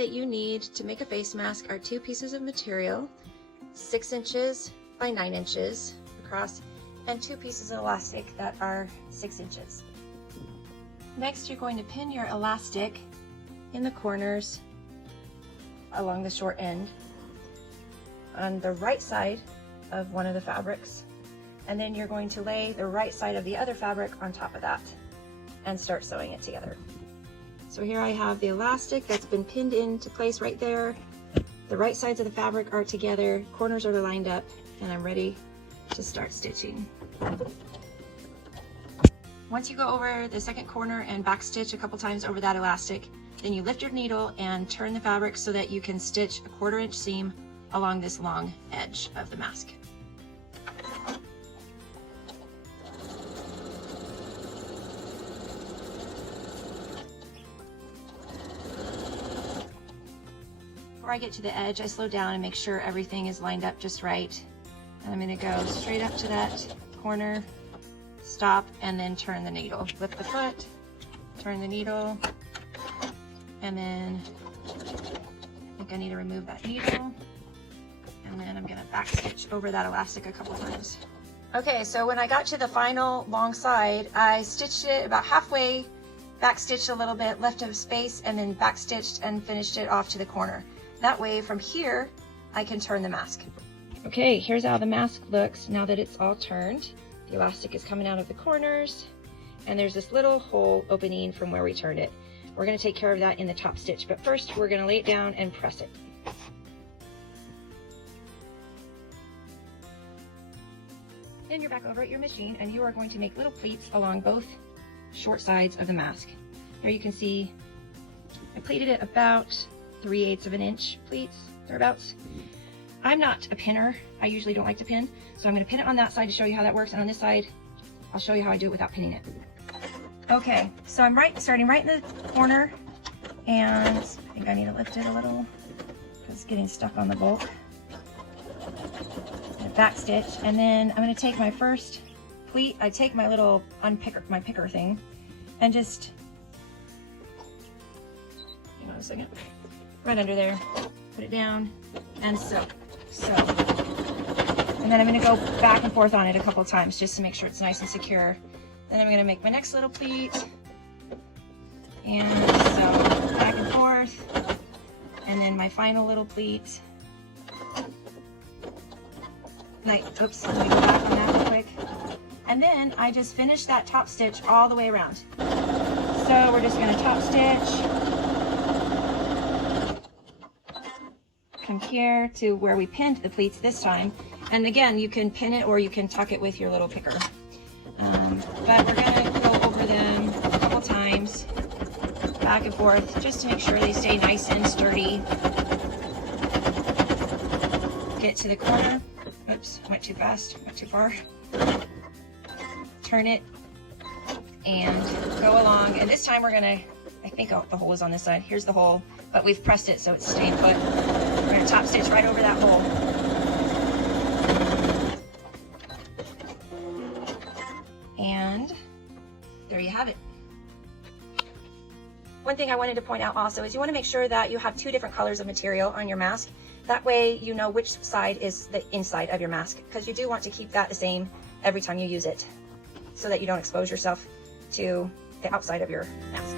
that you need to make a face mask are 2 pieces of material, 6 inches by 9 inches across, and 2 pieces of elastic that are 6 inches. Next, you're going to pin your elastic in the corners along the short end on the right side of one of the fabrics, and then you're going to lay the right side of the other fabric on top of that and start sewing it together. So here I have the elastic that's been pinned into place right there. The right sides of the fabric are together, corners are lined up, and I'm ready to start stitching. Once you go over the second corner and back stitch a couple times over that elastic, then you lift your needle and turn the fabric so that you can stitch a 1/4 inch seam along this long edge of the mask. Before I get to the edge, I slow down and make sure everything is lined up just right. And I'm going to go straight up to that corner, stop, and then turn the needle. Lift the foot, turn the needle, and then I think I need to remove that needle. And then I'm going to back stitch over that elastic a couple times. Okay, so when I got to the final long side, I stitched it about halfway, back stitched a little bit, left a space, and then back stitched and finished it off to the corner. That way, from here, I can turn the mask. Okay, here's how the mask looks now that it's all turned. The elastic is coming out of the corners, and there's this little hole opening from where we turned it. We're going to take care of that in the top stitch, but first we're going to lay it down and press it. Then you're back over at your machine, and you are going to make little pleats along both short sides of the mask. There you can see I pleated it about 3/8 of an inch pleats, thereabouts. I'm not a pinner. I usually don't like to pin, so I'm going to pin it on that side to show you how that works, and on this side, I'll show you how I do it without pinning it. Okay, so I'm starting right in the corner, and I think I need to lift it a little because it's getting stuck on the bolt. Back stitch, and then I'm going to take my first pleat. I take my little my picker thing, and just, hang on a second, right under there, put it down, and sew. And then I'm going to go back and forth on it a couple times just to make sure it's nice and secure. Then I'm going to make my next little pleat, and sew back and forth, and then my final little pleat. Oops, let me go back on that real quick. And then I just finished that top stitch all the way around. So we're just going to top stitch, come here to where we pinned the pleats this time. And again, you can pin it or you can tuck it with your little picker. But we're going to go over them a couple times, back and forth, just to make sure they stay nice and sturdy. Get to the corner. Oops, went too fast, went too far. Turn it and go along. And this time we're gonna, I think the hole is on this side. Here's the hole, but we've pressed it so it's staying put. We're gonna top stitch right over that hole. And there you have it. One thing I wanted to point out also is you want to make sure that you have 2 different colors of material on your mask. That way you know which side is the inside of your mask, because you do want to keep that the same every time you use it so that you don't expose yourself to the outside of your mask.